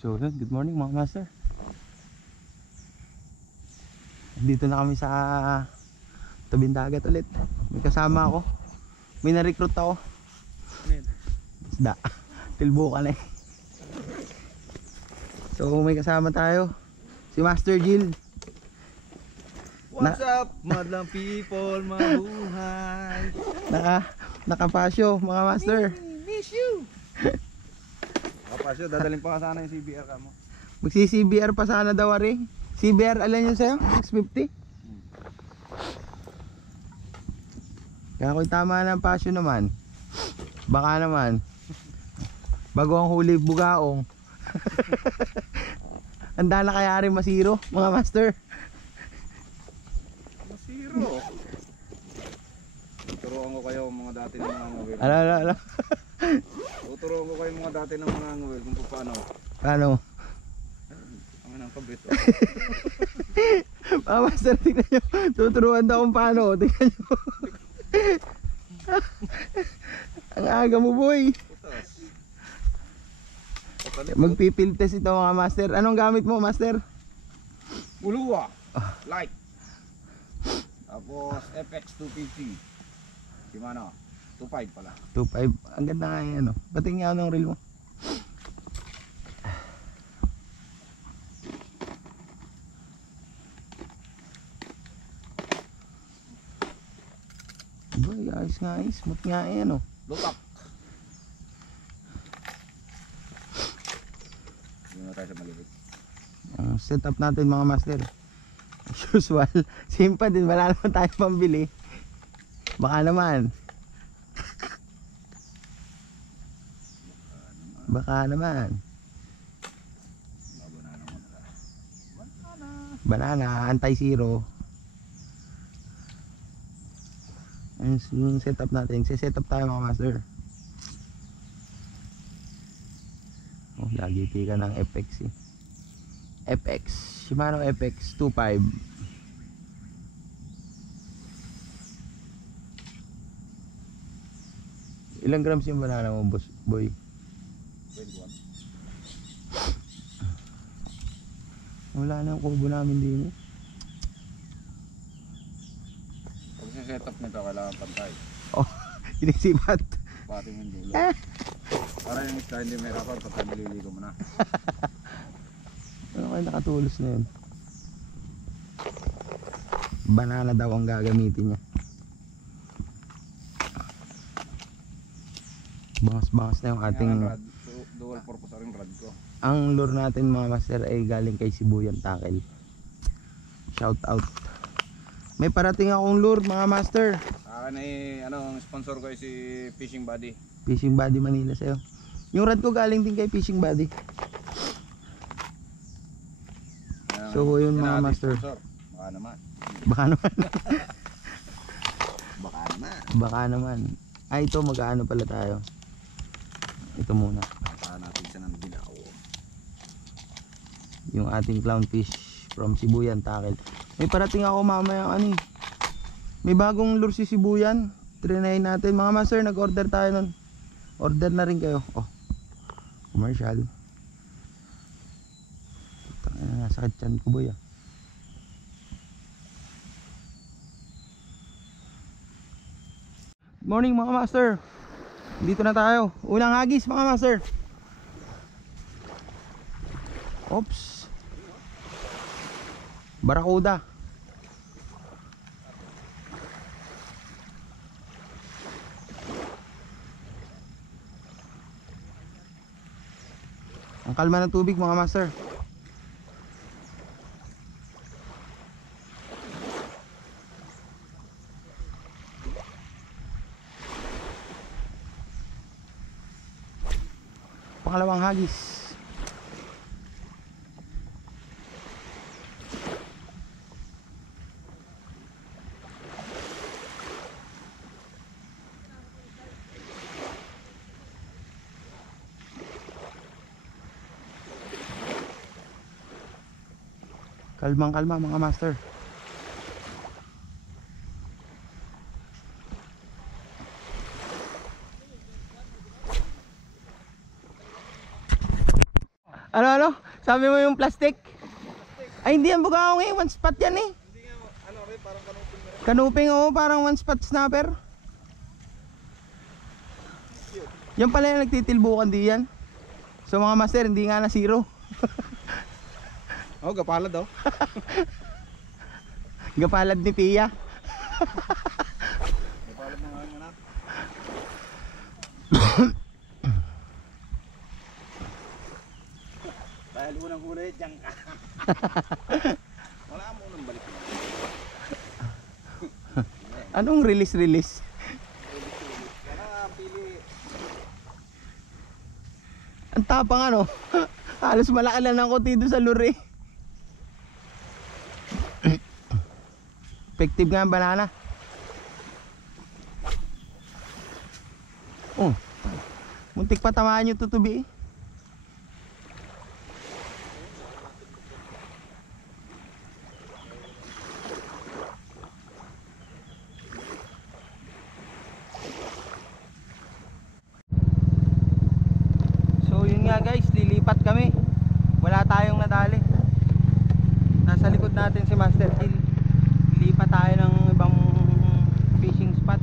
So yun, good morning mga master. Dito na kami sa tabing dagat ulit. May kasama ako. May na-recruit ako. Isda. Tilbukan eh. So may kasama tayo. Si Master Jill. What's up, madlang people, mabuhay. Nakapasyo mga master. Miss you. Kapasyo, dadalhin pa ka sana yung CBR ka mo. Magsi-CBR pa sana daw ari. CBR alam nyo sa'yo? 650. Kaya ako'y tama ng pasyo naman. Baka naman bago ang huli bugaong. Handa na kaya rin masiro mga master. Masiro. Tuturuan ko kayo mga dati ng mga ngawil. Ala. Tuturuan ko kayo mga dati ng mga ngawil kung paano. Paano? Ang anong kabit. Mga master, tingnan nyo. Tuturuan daw kung paano. Tingnan nyo. Ang aga mo boy. Magpipil test ito mga master. Anong gamit mo master? Uluwa. Light. Tapos FX 250. Shimano 25 pala. 2.5. Ang ganda nga yan. Bating nga anong reel mo. Boy, ayos nga ayos. Smooth nga yan Lutak. Hindi na tayo sa malibig. Ang setup natin mga master. As usual. Simpa din. Wala naman tayo pambili. Baka naman. Baka naman. Banana, anti-zero. Ayun yung setup natin. Set-up tayo mga master. Oh, lagi tika ng FX eh. FX. Shimano FX 25. Ilang grams yung banana mo boss boy? 21. Wala na yung kubo namin din eh. Pag sa setup nito kailangan pantay. Oh, inisipat. Pati mo yung dulo. Para yung isda hindi may rapor pagka nililigo mo na. Ano kayo nakatulos na yun? Banana daw ang gagamitin niya. Bangas-bangas na yung ating... Dual purpose rin rad ko. Ang lure natin mga master ay galing kay Sibuyan Tackle. Shout out. May parating akong lure mga master. Akin ay ang sponsor ko ay si Fishing Buddy. Fishing Buddy Manila sa'yo. Yung rad ko galing din kay Fishing Buddy. So yun mga master. Sponsor. Baka naman. Baka naman. Baka naman. Baka naman. Ay ito mag-aano pala tayo. Ito muna. Baka natin siya ng bilaw. Yung ating clownfish from Sibuyan Tackle. May parating ako mamaya may bagong lure si Sibuyan. Trinayin natin mga master, nag-order tayo nun. Order na rin kayo. Oh, commercial. Sakit chan ko boy Good morning mga master. Dito na tayo. Unang hagis mga master. Oops. Barakuda. Ang kalma ng tubig mga master. Pangalawang hagis. Kalmang kalma mga master. Ano? Sabi mo yung plastic? Ay hindi yan bugaong eh, one spot yan eh. Hindi nga, ano rin, parang kanuping na rin. Kanuping oo, parang one spot snapper. Yan pala yung nagtitilbukan di yan. So mga master, hindi nga na zero. Oh, gapalad daw. Gapalad ni Pia. Gapalad na nga na. Dahil unang huli, dyan ka. Wala mo unang balik. Anong release? Wala nga, pili. Ang tapang ano. Halos malaki lang ng konti doon sa lure. Effective nga ang banana. Oh. Muntik pa tamaan yung tutubi eh. So yun nga guys, lilipat kami. Wala tayong nadali. Nasa likod natin si Master Kill. Lilipat tayo ng ibang fishing spot.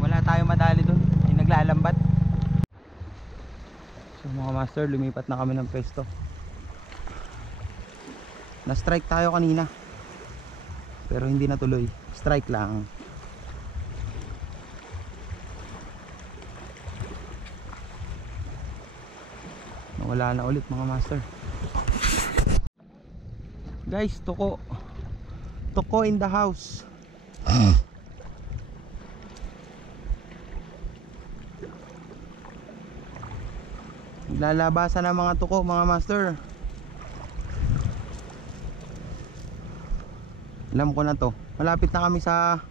Wala tayong madali doon. Yung naglalambat. So mga master, lumipat na kami ng pwesto. Na-strike tayo kanina. Pero hindi natuloy. Strike lang. Wala na ulit mga master. Guys, tuko in the house. Lalabasan ng mga tuko mga master. Alam ko na to. Malapit na kami sa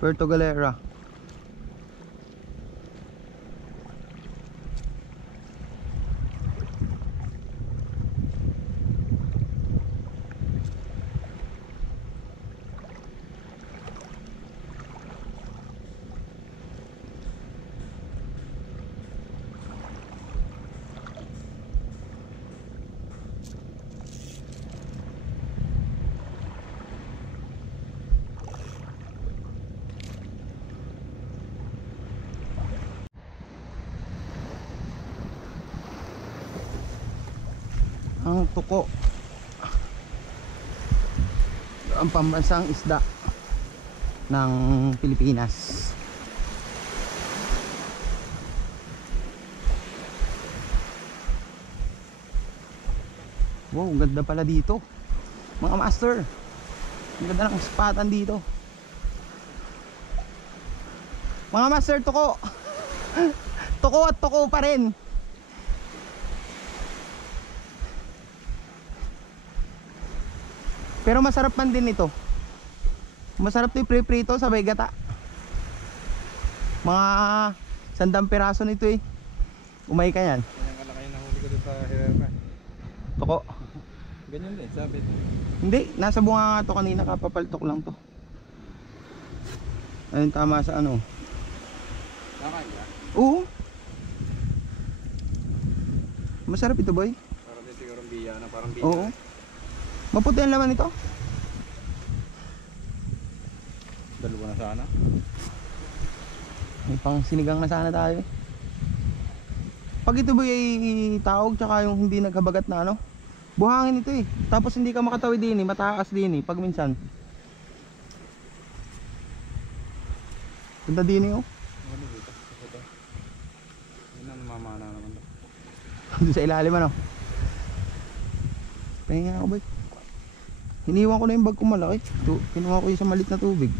Puerto Galera. Ang tuko, ang pambansang isda ng Pilipinas. Wow, ganda pala dito mga master. Ang ganda ng spatan dito mga master. Tuko tuko at tuko pa rin. Pero masarap man din ito. Masarap ito i-prito sabay gata. Mga 100 piraso nito eh. Umay ka yan. Ganyan kalaki na huli ko doon sa Herrera. Tuko. Ganyan din, sabi. Hindi, nasa bunga nga to kanina, kapapaltok lang to. Ayun, tama sa ano. Nakain ka? Oo. Masarap ito boy. Parang din siguro biya na, parang biya. Oo. Maputi ang laman nito. Dalawa na sana. May pang sinigang na sana tayo eh. Pag ito boy ay taog tsaka yung hindi nagkabagat na ano, buhangin ito eh. Tapos hindi ka makatawid din eh, mataas din eh pag minsan. Ganda din eh oh. Ano dito? Ito. Yun ang mamana naman to. Doon sa ilalim ano. Pahinga ako boy. Hiniwan ko na yung bag ko malaki. Kinuha ko yung sa malit na tubig.